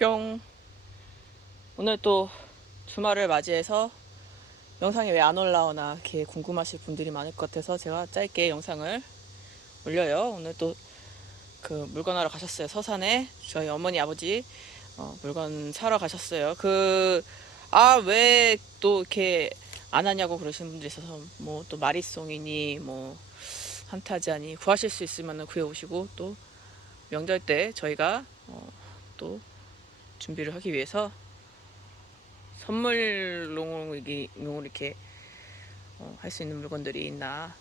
뿅. 오늘 또 주말을 맞이해서 영상이 왜 안 올라오나 이렇게 궁금하실 분들이 많을 것 같아서 제가 짧게 영상을 올려요. 오늘 또 그 물건 하러 가셨어요. 서산에 저희 어머니 아버지 어, 물건 사러 가셨어요. 그 아 왜 또 이렇게 안 하냐고 그러시는 분들이 있어서 뭐 또 마리송이니 뭐 한타지아니 구하실 수 있으면 구해 오시고 또 명절 때 저희가 어, 또 준비를 하기 위해서 선물용으로 이렇게 어, 할 수 있는 물건들이 있나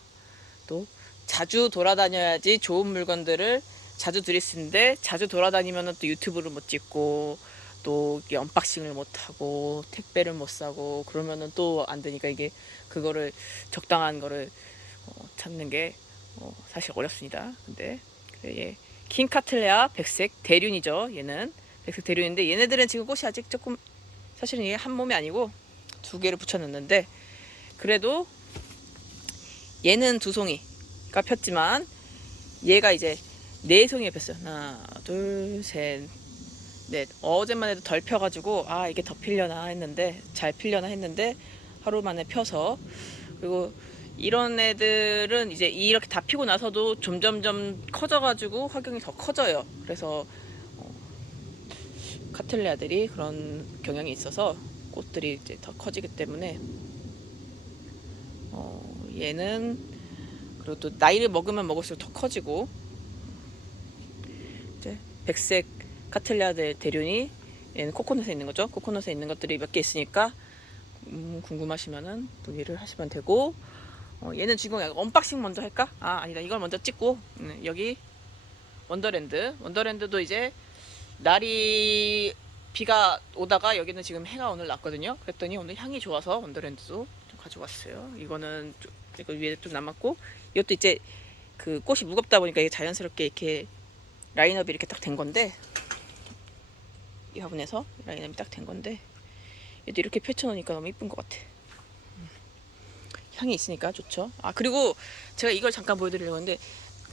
또 자주 돌아다녀야지 좋은 물건들을 자주 드릴 수 있는데 자주 돌아다니면 또 유튜브를 못 찍고 또 언박싱을 못 하고 택배를 못 사고 그러면은 또 안 되니까 이게 그거를 적당한 거를 어, 찾는 게 어, 사실 어렵습니다. 근데 그래, 얘 킹카틀레아 백색 대륜이죠. 얘는 백색 대륜인데 얘네들은 지금 꽃이 아직 조금 사실은 이게 한 몸이 아니고 두 개를 붙여놨는데 그래도 얘는 두 송이가 폈지만 얘가 이제 네 송이가 폈어요. 하나, 둘, 셋, 넷. 어제만 해도 덜 펴가지고 아 이게 더 필려나 했는데 잘 필려나 했는데 하루 만에 펴서 그리고 이런 애들은 이제 이렇게 다 피고 나서도 점점점 커져가지고 화경이 더 커져요. 그래서 어, 카틀레아들이 그런 경향이 있어서 꽃들이 이제 더 커지기 때문에 어, 얘는 그리고 또 나이를 먹으면 먹을수록 더 커지고 이제 백색 카틀레아들 대륜이 얘는 코코넛에 있는 거죠. 코코넛에 있는 것들이 몇 개 있으니까 음, 궁금하시면은 문의를 하시면 되고 어, 얘는 지금 언박싱 먼저 할까? 아 아니다 이걸 먼저 찍고 음, 여기 원더랜드 원더랜드도 이제 날이 비가 오다가 여기는 지금 해가 오늘 났거든요. 그랬더니 오늘 향이 좋아서 원더랜드도 좀 가져왔어요. 이거는 좀, 이거 위에 좀 남았고 이것도 이제 그 꽃이 무겁다 보니까 이게 자연스럽게 이렇게 라인업이 이렇게 딱 된 건데 이 화분에서 라인업이 딱 된 건데 얘도 이렇게 펼쳐놓으니까 너무 이쁜 것 같아. 향이 있으니까 좋죠. 아 그리고 제가 이걸 잠깐 보여드리려고 했는데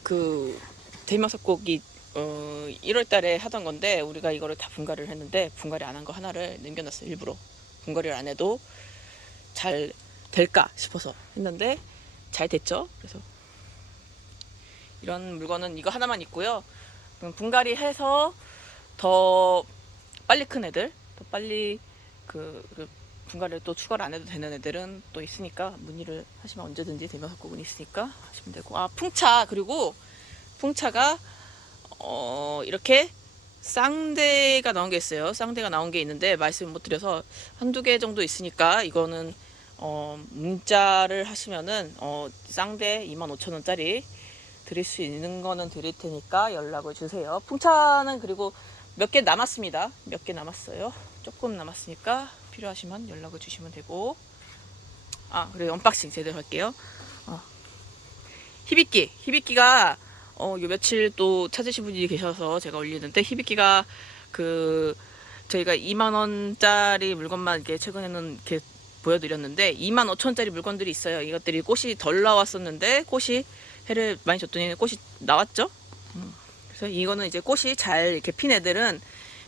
그 대마석곡이 어 1월 달에 하던 건데 우리가 이거를 다 분갈이를 했는데 분갈이 안 한 거 하나를 남겨놨어요 일부러 분갈이를 안 해도 잘 될까 싶어서 했는데 잘 됐죠. 그래서 이런 물건은 이거 하나만 있고요. 분갈이 해서 더 빨리 큰 애들, 더 빨리 그, 그 분갈이를 또 추가를 안 해도 되는 애들은 또 있으니까 문의를 하시면 언제든지 대명석국은 있으니까 하시면 되고 아 풍차 그리고 풍차가 어 이렇게 쌍대가 나온 게 있어요. 쌍대가 나온 게 있는데 말씀 못 드려서 한두 개 정도 있으니까 이거는 어 문자를 하시면은 어 쌍대 25,000원짜리 드릴 수 있는 거는 드릴 테니까 연락을 주세요. 풍차는 그리고 몇 개 남았습니다. 몇 개 남았어요. 조금 남았으니까 필요하시면 연락을 주시면 되고. 아 그래 언박싱 제대로 할게요. 어. 히비끼 히비끼가 어, 요 며칠 또 찾으신 분이 계셔서 제가 올리는데 히비끼가 그 저희가 2만 원짜리 물건만 이렇게 최근에는 이렇게 보여드렸는데 2만 5천 원짜리 물건들이 있어요. 이것들이 꽃이 덜 나왔었는데 꽃이 해를 많이 줬더니 꽃이 나왔죠. 음. 그래서 이거는 이제 꽃이 잘 이렇게 핀 애들은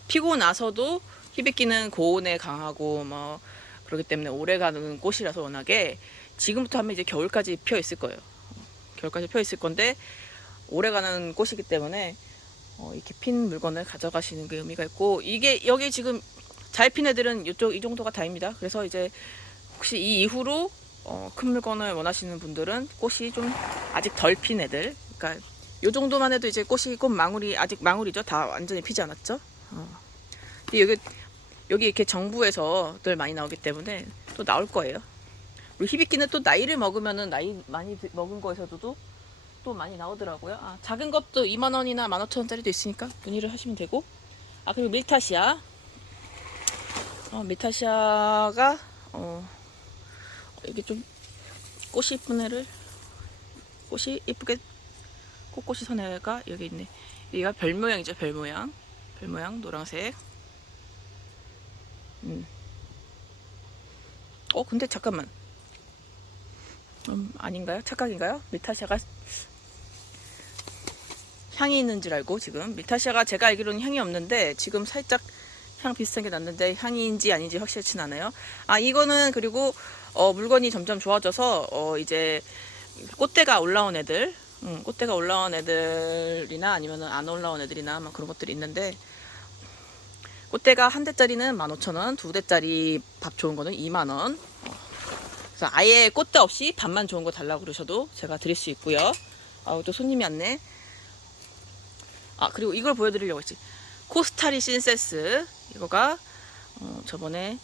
피고 나서도 히비끼는 고온에 강하고 뭐 그렇기 때문에 오래 가는 꽃이라서 워낙에 지금부터 하면 이제 겨울까지 피어 있을 거예요. 어, 겨울까지 피어 있을 건데 오래 가는 꽃이기 때문에 어, 이렇게 핀 물건을 가져가시는 게 의미가 있고 이게 여기 지금 잘 핀 애들은 이쪽 이 정도가 다입니다. 그래서 이제 혹시 이 이후로 어, 큰 물건을 원하시는 분들은 꽃이 좀 아직 덜 핀 애들, 그러니까 요 정도만 해도 이제 꽃이 꽃 망울이 아직 망울이죠. 다 완전히 피지 않았죠. 어. 근데 여기 여기 이렇게 정부에서들 많이 나오기 때문에 또 나올 거예요. 우리 히비키는 또 나이를 먹으면은 나이 많이 드- 먹은 거에서도 또 많이 나오더라고요. 아, 작은 것도 2만 원이나 15,000원짜리도 있으니까 문의를 하시면 되고. 아, 그리고 밀타시아. 어, 밀타시아가 어 이게 좀 꽃이 이쁜 애를 꽃이 이쁘게 꽃꽃이 선 애가 여기 있네. 얘가 별 모양이죠, 별 모양. 별 모양 노란색. 음. 어, 근데 잠깐만. 음, 아닌가요? 착각인가요? 미타샤가 향이 있는 줄 알고 지금 미타샤가 제가 알기로는 향이 없는데 지금 살짝 향 비슷한 게 났는데 향인지 아닌지 확실치 않아요. 아 이거는 그리고 어, 물건이 점점 좋아져서 어, 이제 꽃대가 올라온 애들, 음, 꽃대가 올라온 애들이나 아니면 안 올라온 애들이나 막 그런 것들이 있는데 꽃대가 한 대짜리는 15,000원, 두 대짜리 밥 좋은 거는 2만 원. 그래서 아예 꽃대 없이 밥만 좋은 거 달라고 그러셔도 제가 드릴 수 있고요. 아우 또 손님이 왔네. 아 그리고 이걸 보여드리려고 했지. 코스타리 신세스 이거가 어, 저번에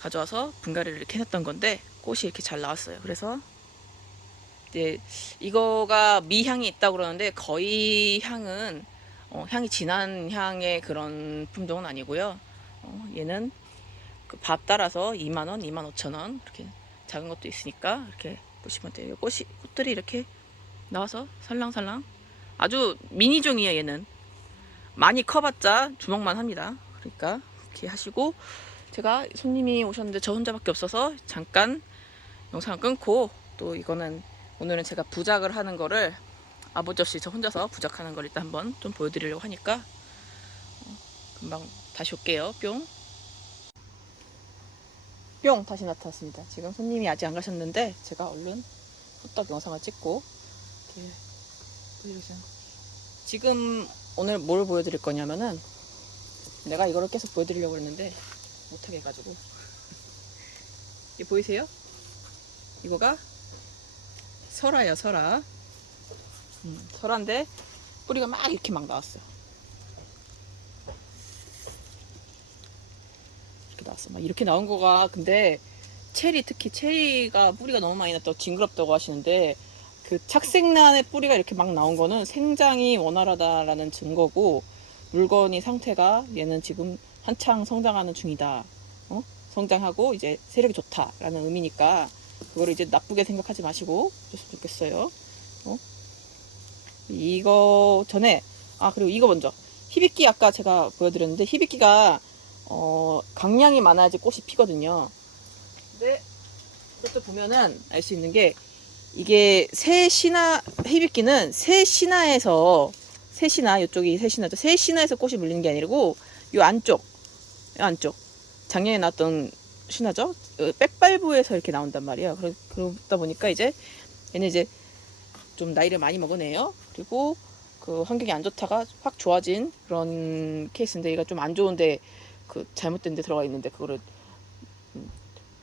가져와서 분갈이를 이렇게 해놨던 건데 꽃이 이렇게 잘 나왔어요. 그래서 이제 이거가 미향이 있다고 그러는데 거의 향은 어, 향이 진한 향의 그런 품종은 아니고요. 어, 얘는 그 밥 따라서 2만 원, 2만 5천 원 이렇게 작은 것도 있으니까 이렇게 보시면 돼요. 꽃이 꽃들이 이렇게 나와서 살랑살랑 아주 미니종이에요. 얘는 많이 커봤자 주먹만 합니다. 그러니까 이렇게 하시고 제가 손님이 오셨는데 저 혼자밖에 없어서 잠깐 영상을 끊고 또 이거는 오늘은 제가 부작을 하는 거를 아버지 없이 저 혼자서 부작하는 걸 일단 한번 좀 보여드리려고 하니까 어, 금방 다시 올게요. 뿅. 뿅 다시 나타났습니다. 지금 손님이 아직 안 가셨는데 제가 얼른 후딱 영상을 찍고 이렇게 보여주세요. 지금 오늘 뭘 보여드릴 거냐면은 내가 이거를 계속 보여드리려고 했는데 못하게 해가지고. 이 보이세요? 이거가 설화예요 설화 음, 설화인데 뿌리가 막 이렇게 막 나왔어요. 이렇게 나왔어. 막 이렇게 나온 거가 근데 체리 특히 체리가 뿌리가 너무 많이 났다고 징그럽다고 하시는데 그 착색란의 뿌리가 이렇게 막 나온 거는 생장이 원활하다라는 증거고 물건이 상태가 얘는 지금 한창 성장하는 중이다. 어? 성장하고 이제 세력이 좋다라는 의미니까 그거를 이제 나쁘게 생각하지 마시고 줬으면 좋겠어요. 어? 이거 전에 아 그리고 이거 먼저 히비키 아까 제가 보여드렸는데 히비키가 어, 강량이 많아야지 꽃이 피거든요. 근데 이것도 보면은 알 수 있는 게 이게 새 신화 히비키는 새 신화에서 새 신화 이쪽이 새 신화죠. 새 신화에서 꽃이 물리는 게 아니고 요 안쪽 요 안쪽 작년에 나왔던 신화죠. 요 백발부에서 이렇게 나온단 말이에요. 그러- 그러다 보니까 이제 얘는 이제 좀 나이를 많이 먹으네요. 그리고 그 환경이 안 좋다가 확 좋아진 그런 케이스인데 얘가 좀 안 좋은데 그 잘못된 데 들어가 있는데 그거를 음,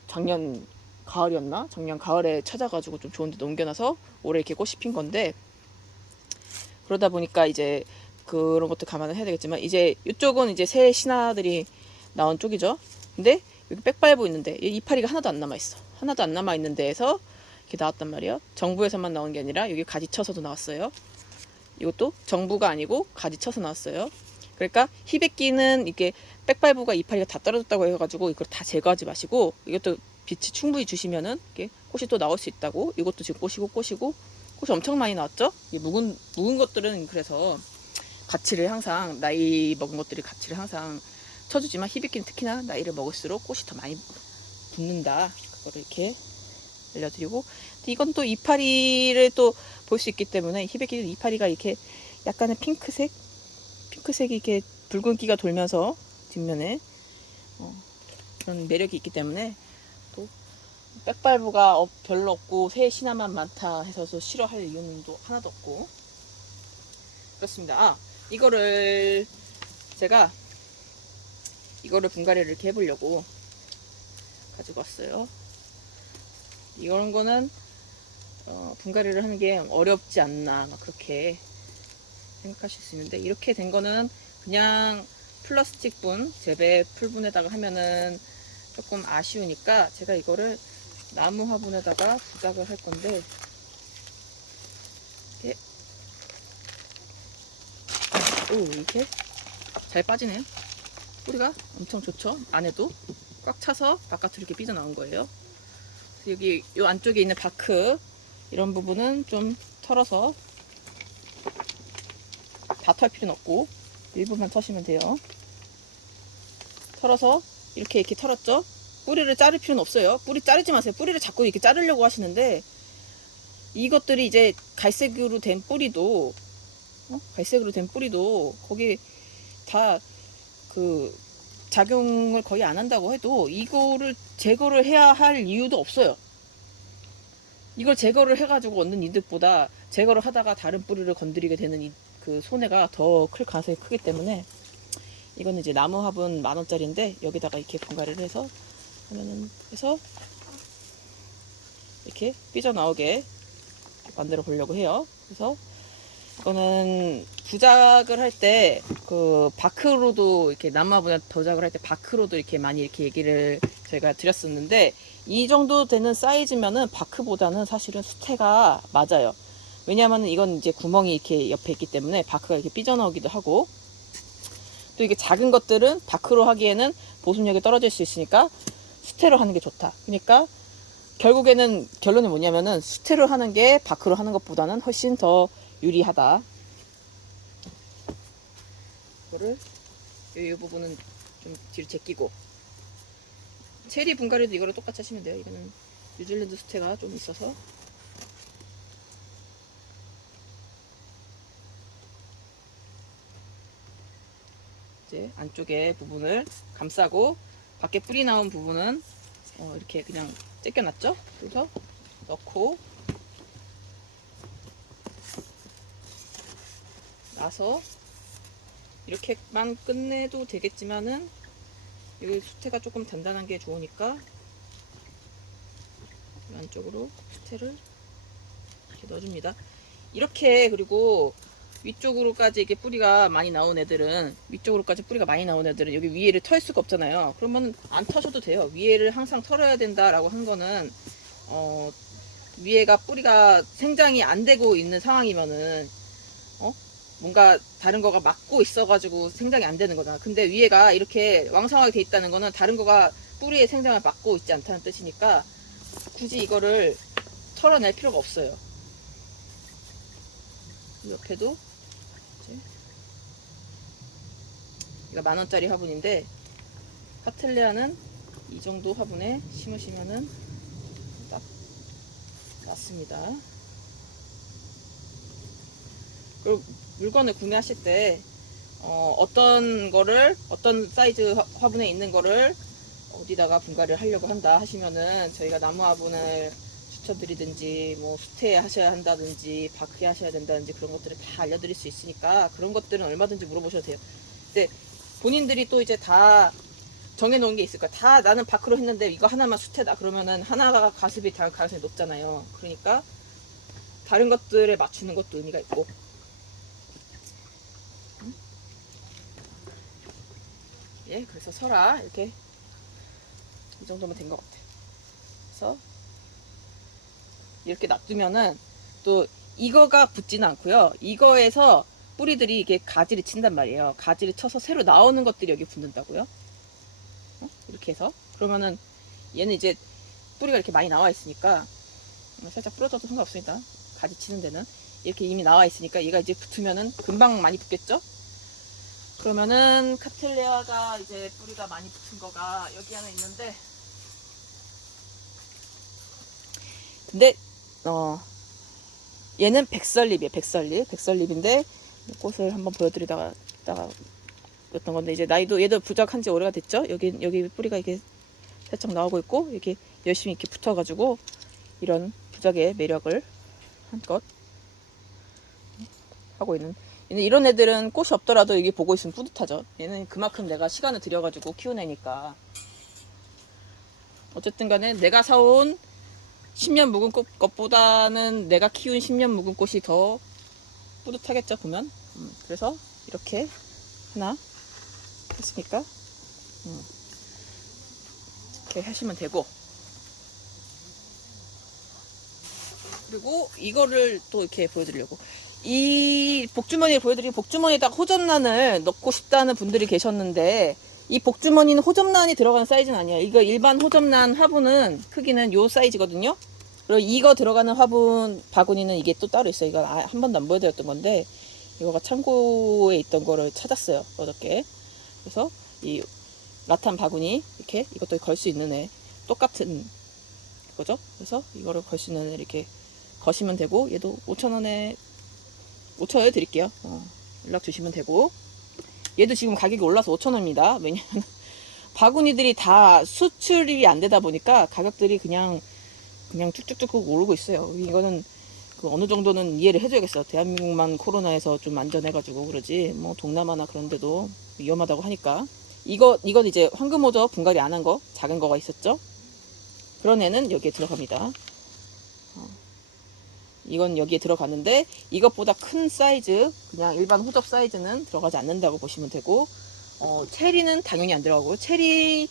작년 가을이었나? 작년 가을에 찾아가지고 좀 좋은 데 넘겨놔서 올해 이렇게 꽃이 핀 건데 그러다 보니까 이제 그런 것도 감안을 해야 되겠지만 이제 이쪽은 이제 새 신화들이 나온 쪽이죠. 근데 여기 백발부 있는데 이 이파리가 하나도 안 남아 있어. 하나도 안 남아 있는 데에서 이렇게 나왔단 말이에요. 정부에서만 나온 게 아니라 여기 가지 쳐서도 나왔어요. 이것도 정부가 아니고 가지 쳐서 나왔어요. 그러니까 히백기는 이게 백발부가 이파리가 다 떨어졌다고 해가지고 이걸 다 제거하지 마시고 이것도 빛이 충분히 주시면은 이렇게 꽃이 또 나올 수 있다고. 이것도 지금 꽃이고 꽃이고 꽃이 엄청 많이 나왔죠. 이 묵은 묵은 것들은 그래서 가치를 항상 나이 먹은 것들이 가치를 항상 쳐주지만 히비키는 특히나 나이를 먹을수록 꽃이 더 많이 붙는다. 그거를 이렇게 알려드리고 이건 또 이파리를 또 볼 수 있기 때문에 히비키는 이파리가 이렇게 약간의 핑크색 핑크색이 이렇게 붉은 기가 돌면서 뒷면에 어, 그런 매력이 있기 때문에 또 백발부가 어- 별로 없고 새 신화만 많다 해서 싫어할 이유는 또 하나도 없고 그렇습니다. 아 이거를 제가 이거를 분갈이를 이렇게 해보려고 가지고 왔어요. 이런 거는 어, 분갈이를 하는 게 어렵지 않나 막 그렇게 생각하실 수 있는데 이렇게 된 거는 그냥 플라스틱 분 재배 풀분에다가 하면은 조금 아쉬우니까 제가 이거를 나무 화분에다가 부작을 할 건데 이렇게 오 이렇게 잘 빠지네요. 뿌리가 엄청 좋죠. 안에도 꽉 차서 바깥으로 이렇게 삐져나온 거예요. 여기 이 안쪽에 있는 바크 이런 부분은 좀 털어서 다 털 필요는 없고 일부만 터시면 돼요. 털어서 이렇게 이렇게 털었죠. 뿌리를 자를 필요는 없어요. 뿌리 자르지 마세요. 뿌리를 자꾸 이렇게 자르려고 하시는데 이것들이 이제 갈색으로 된 뿌리도 어? 갈색으로 된 뿌리도 거기 다 그 작용을 거의 안 한다고 해도 이거를 제거를 해야 할 이유도 없어요. 이걸 제거를 해가지고 얻는 이득보다 제거를 하다가 다른 뿌리를 건드리게 되는 이, 그 손해가 더 클 가능성이 크기 때문에 이거는 이제 나무 화분 만 원짜리인데 여기다가 이렇게 분갈이를 해서 하면은 해서 이렇게 삐져 나오게 만들어 보려고 해요. 그래서 이거는 부작을 할 때 그 바크로도 이렇게 나무화분에 도작을 할 때 바크로도 이렇게 많이 이렇게 얘기를 저희가 드렸었는데 이 정도 되는 사이즈면은 바크보다는 사실은 수태가 맞아요. 왜냐하면 이건 이제 구멍이 이렇게 옆에 있기 때문에 바크가 이렇게 삐져나오기도 하고 또 이게 작은 것들은 바크로 하기에는 보습력이 떨어질 수 있으니까 수태로 하는 게 좋다. 그러니까 결국에는 결론이 뭐냐면은 수태로 하는 게 바크로 하는 것보다는 훨씬 더 유리하다. 이거를 이, 이 부분은 좀 뒤로 제끼고 체리 분갈이도 이거랑 똑같이 하시면 돼요. 이거는 뉴질랜드 수태가 좀 있어서 이제 안쪽에 부분을 감싸고 밖에 뿌리 나온 부분은 어, 이렇게 그냥 째껴놨죠? 그래서 넣고 나서 이렇게만 끝내도 되겠지만은 여기 수태가 조금 단단한 게 좋으니까 이 안쪽으로 수태를 이렇게 넣어줍니다. 이렇게 그리고 위쪽으로까지 이게 뿌리가 많이 나온 애들은 위쪽으로까지 뿌리가 많이 나온 애들은 여기 위에를 털 수가 없잖아요. 그러면 안 터셔도 돼요. 위에를 항상 털어야 된다라고 한 거는 어, 위에가 뿌리가 생장이 안 되고 있는 상황이면은 어? 뭔가 다른 거가 막고 있어가지고 생장이 안 되는 거잖아. 근데 위에가 이렇게 왕성하게 돼 있다는 거는 다른 거가 뿌리의 생장을 막고 있지 않다는 뜻이니까 굳이 이거를 털어낼 필요가 없어요. 옆에도 이제 이거 만 원짜리 화분인데 카틀레아는 이 정도 화분에 심으시면은 딱 맞습니다. 그리고 물건을 구매하실 때 어, 어떤 거를 어떤 사이즈 화- 화분에 있는 거를 어디다가 분갈이를 하려고 한다 하시면은 저희가 나무 화분을 추천드리든지 뭐 수태 하셔야 한다든지 바퀴 하셔야 된다든지 그런 것들을 다 알려드릴 수 있으니까 그런 것들은 얼마든지 물어보셔도 돼요. 근데 본인들이 또 이제 다 정해놓은 게 있을 거야. 다 나는 바크로 했는데 이거 하나만 수태다 그러면은 하나가 가습이 될 가능성이 높잖아요. 그러니까 다른 것들에 맞추는 것도 의미가 있고. 음? 예, 그래서 설아 이렇게 이 정도면 된 것 같아. 그래서 이렇게 놔두면은 또 이거가 붙지는 않고요. 이거에서 뿌리들이 이게 가지를 친단 말이에요. 가지를 쳐서 새로 나오는 것들이 여기 붙는다고요. 어? 이렇게 해서 그러면은 얘는 이제 뿌리가 이렇게 많이 나와 있으니까 살짝 부러져도 상관없으니까 가지 치는 데는 이렇게 이미 나와 있으니까 얘가 이제 붙으면은 금방 많이 붙겠죠? 그러면은 카텔레아가 이제 뿌리가 많이 붙은 거가 여기 하나 있는데 근데 어 얘는 백설잎이에요 백설잎 백설잎인데 꽃을 한번 보여드리다가 다가 였던 건데 이제 나이도 얘도 부작한 지 오래가 됐죠? 여기 여기 뿌리가 이게 살짝 나오고 있고 이렇게 열심히 이렇게 붙어가지고 이런 부작의 매력을 한껏 하고 있는. 이런 애들은 꽃이 없더라도 여기 보고 있으면 뿌듯하죠. 얘는 그만큼 내가 시간을 들여가지고 키운 애니까. 어쨌든 간에 내가 사온 10년 묵은 꽃, 것보다는 내가 키운 10년 묵은 꽃이 더 뿌듯하겠죠 보면 음, 그래서 이렇게 하나 했으니까 음, 이렇게 하시면 되고 그리고 이거를 또 이렇게 보여드리려고 이 복주머니를 보여드리고 복주머니에다가 호접란을 넣고 싶다는 분들이 계셨는데 이 복주머니는 호접란이 들어가는 사이즈는 아니에요. 이거 일반 호접란 화분은 크기는 요 사이즈거든요. 그리고 이거 들어가는 화분 바구니는 이게 또 따로 있어요. 이거 아- 한 번도 안 보여드렸던 건데 이거가 창고에 있던 거를 찾았어요. 어저께. 그래서 이 라탄 바구니 이렇게 이것도 걸 수 있는 애 똑같은 거죠. 그래서 이거를 걸 수 있는 애 이렇게 거시면 되고 얘도 5,000원에 5,000원에 드릴게요. 어, 연락 주시면 되고 얘도 지금 가격이 올라서 5,000원입니다. 왜냐면 바구니들이 다 수출이 안 되다 보니까 가격들이 그냥 그냥 쭉쭉쭉 오르고 있어요. 이거는 그 어느 정도는 이해를 해줘야겠어. 대한민국만 코로나에서 좀 안전해가지고 그러지. 뭐 동남아나 그런 데도 위험하다고 하니까. 이거 이건 이제 황금오저 분갈이 안 한 거 작은 거가 있었죠. 그런 애는 여기에 들어갑니다. 어. 이건 여기에 들어가는데 이것보다 큰 사이즈 그냥 일반 호접 사이즈는 들어가지 않는다고 보시면 되고 어, 체리는 당연히 안 들어가고 체리는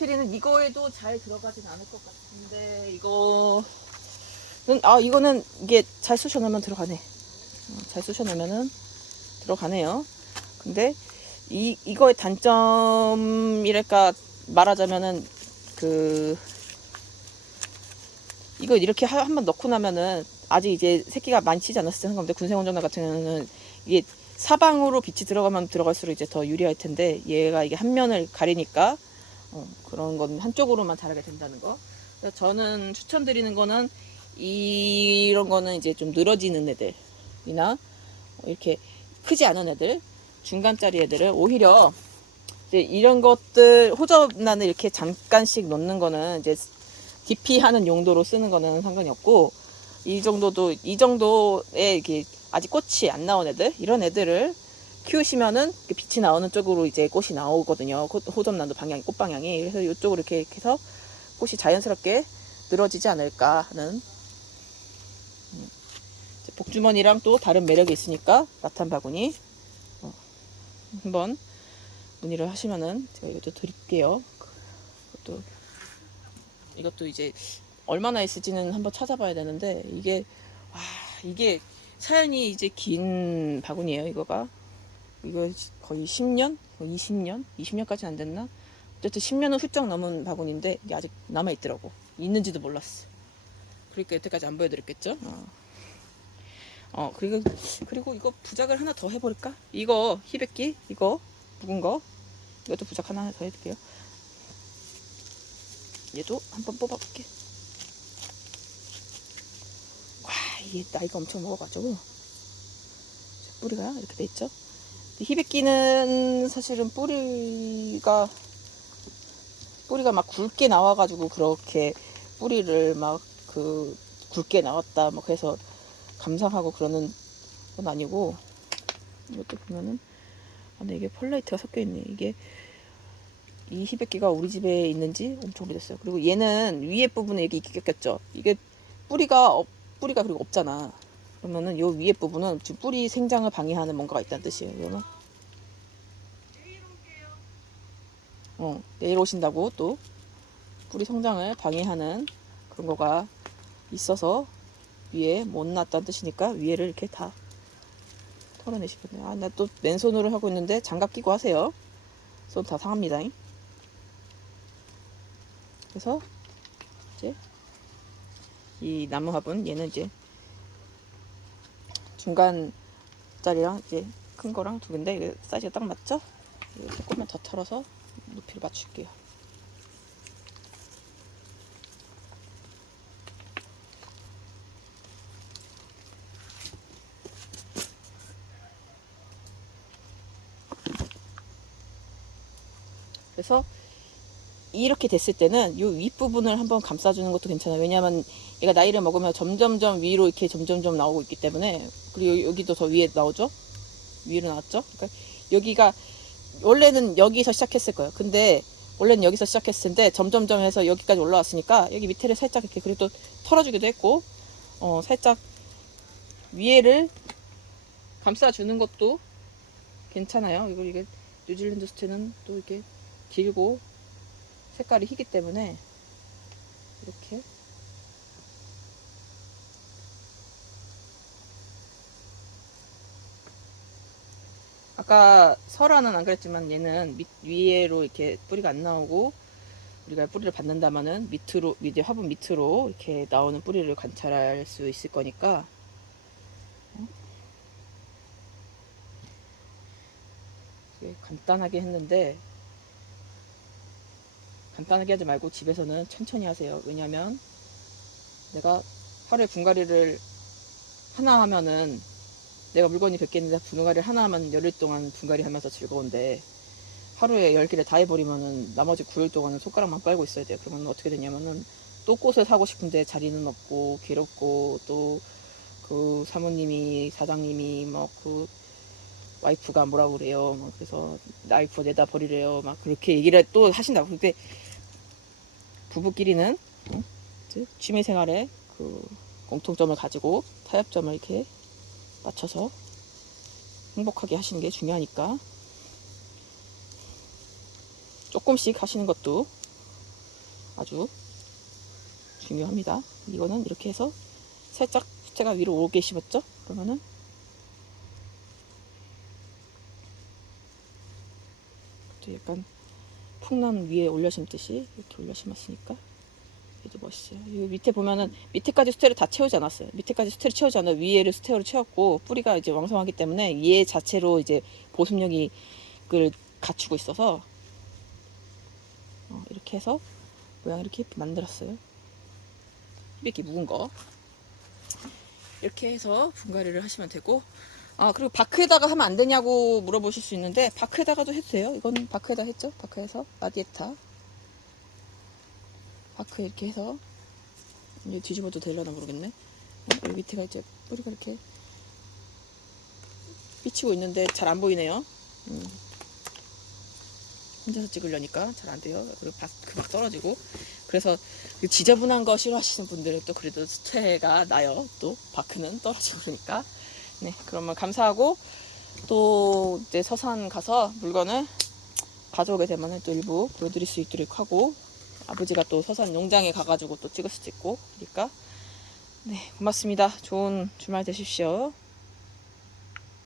체리는 이거에도 잘 들어가진 않을 것 같은데 이거는 아 이거는 이게 잘 쑤셔 넣으면 들어가네. 어, 잘 쑤셔 넣으면은 들어가네요. 근데 이 이거의 단점이랄까 말하자면은 그 이거 이렇게 한 번 넣고 나면은 아직 이제 새끼가 많이 치지 않았을 때 생각하는데 군생원전화 같은 경우는 이게 사방으로 빛이 들어가면 들어갈수록 이제 더 유리할 텐데 얘가 이게 한 면을 가리니까 어, 그런 건 한쪽으로만 자라게 된다는 거. 그래서 저는 추천드리는 거는 이런 거는 이제 좀 늘어지는 애들이나 이렇게 크지 않은 애들, 중간짜리 애들을 오히려 이제 이런 것들 호접란을 이렇게 잠깐씩 놓는 거는 이제 DP하는 용도로 쓰는 거는 상관이 없고 이 정도도 이 정도의 이렇게 아직 꽃이 안 나온 애들 이런 애들을 키우시면은 빛이 나오는 쪽으로 이제 꽃이 나오거든요. 호- 호접란도 방향이 꽃 방향이 그래서 이쪽으로 이렇게 해서 꽃이 자연스럽게 늘어지지 않을까 하는 음. 복주머니랑 또 다른 매력이 있으니까 라탄 바구니 어, 한번 문의를 하시면은 제가 이것도 드릴게요. 이것도 이것도 이제 얼마나 있을지는 한번 찾아봐야 되는데 이게 와 이게 사연이 이제 긴 바구니예요 이거가 이거 거의 10년? 20년? 20년까지 안 됐나? 어쨌든 10년은 훌쩍 넘은 바구니인데 이게 아직 남아 있더라고. 있는지도 몰랐어. 그러니까 여태까지 안 보여드렸겠죠? 어. 어 그리고 그리고 이거 부작을 하나 더 해볼까? 이거 히백기 이거? 묵은 거? 이것도 부작 하나 더 해줄게요. 얘도 한번 뽑아볼게. 와, 이게 나이가 엄청 먹어가지고. 뿌리가 이렇게 돼 있죠. 근데 히백기는 사실은 뿌리가 뿌리가 막 굵게 나와가지고 그렇게 뿌리를 막 그 굵게 나왔다 뭐 그래서 감상하고 그러는 건 아니고 이것도 보면은 안에 이게 펄라이트가 섞여 있네 이게 이 히백기가 우리 집에 있는지 엄청 오래됐어요. 그리고 얘는 위에 부분에 이게 꼈겠죠. 이게 뿌리가 없, 뿌리가 그리고 없잖아. 그러면은 요 위에 부분은 뿌리 생장을 방해하는 뭔가가 있다는 뜻이에요. 이거는. 어, 내일 오신다고 또 뿌리 성장을 방해하는 그런 거가 있어서 위에 못 놨다는 뜻이니까 위에를 이렇게 다 털어내시겠네요. 아, 나 또 맨손으로 하고 있는데 장갑 끼고 하세요. 손 다 상합니다. 그래서 이제 이 나무 화분 얘는 이제 중간 짜리랑 이제 큰 거랑 두 개인데 이게 사이즈가 딱 맞죠? 조금만 더 털어서 높이를 맞출게요. 그래서 이렇게 됐을 때는 이 윗부분을 한번 감싸주는 것도 괜찮아요. 왜냐하면 얘가 나이를 먹으면 점점점 위로 이렇게 점점점 나오고 있기 때문에 그리고 여기- 여기도 더 위에 나오죠. 위로 나왔죠. 그러니까 여기가 원래는 여기서 시작했을 거예요. 근데 원래는 여기서 시작했을 텐데 점점점 해서 여기까지 올라왔으니까 여기 밑에를 살짝 이렇게 그래도 털어주기도 했고 어 살짝 위에를 감싸주는 것도 괜찮아요. 이거 이게 뉴질랜드 스테는 또 이렇게 길고 색깔이 희기 때문에 이렇게. 아까 설화는 안 그랬지만 얘는 밑 위에로 이렇게 뿌리가 안 나오고 우리가 뿌리를 받는다면은 밑으로 이제 화분 밑으로 이렇게 나오는 뿌리를 관찰할 수 있을 거니까. 간단하게 했는데 간단하게 하지 말고 집에서는 천천히 하세요. 왜냐면 내가 하루에 분갈이를 하나 하면은 내가 물건이 100개 있는데 분갈이 하나만 열흘 동안 분갈이 하면서 즐거운데 하루에 10개를 다 해버리면은 나머지 9일 동안은 손가락만 빨고 있어야 돼요. 그러면 어떻게 되냐면은 또 꽃을 사고 싶은데 자리는 없고 괴롭고 또 그 사모님이 사장님이 뭐그 와이프가 뭐라 그래요. 막 그래서 와이프 내다 버리래요. 막 그렇게 얘기를 또 하신다고. 근데 부부끼리는 어? 이제 취미 생활에 그 공통점을 가지고 타협점을 이렇게 맞춰서 행복하게 하시는 게 중요하니까 조금씩 하시는 것도 아주 중요합니다. 이거는 이렇게 해서 살짝 수태가 위로 오게 심었죠? 그러면은 또 약간 풍란 위에 올려 심듯이 이렇게 올려 심었으니까 얘도 멋있어요. 이 밑에 보면은 밑에까지 스테를 다 채우지 않았어요. 밑에까지 스테를 채우지 않아 위에를 스테어로 채웠고 뿌리가 이제 왕성하기 때문에 얘 자체로 이제 보습력이 그 갖추고 있어서 어, 이렇게 해서 모양 이렇게 만들었어요. 이렇게 묵은 거 이렇게 해서 분갈이를 하시면 되고 아 그리고 바크에다가 하면 안 되냐고 물어보실 수 있는데 바크에다가도 해도 돼요. 이건 바크에다 했죠. 바크에서 라디에타 바크 이렇게 해서 이제 뒤집어도 되려나 모르겠네. 어, 여기 밑에가 이제 뿌리가 이렇게 삐치고 있는데 잘 안 보이네요. 음. 혼자서 찍으려니까 잘 안 돼요. 그리고 박, 그막 떨어지고. 그래서 그 지저분한 거 싫어하시는 분들은 또 그래도 스테가 나요. 또 바크는 떨어지고 그러니까. 네, 그러면 감사하고 또 이제 서산 가서 물건을 가져오게 되면 또 일부 보여드릴 수 있도록 하고 아버지가 또 서산 농장에 가가지고 또 찍을 수도 있고 그러니까 네 고맙습니다. 좋은 주말 되십시오.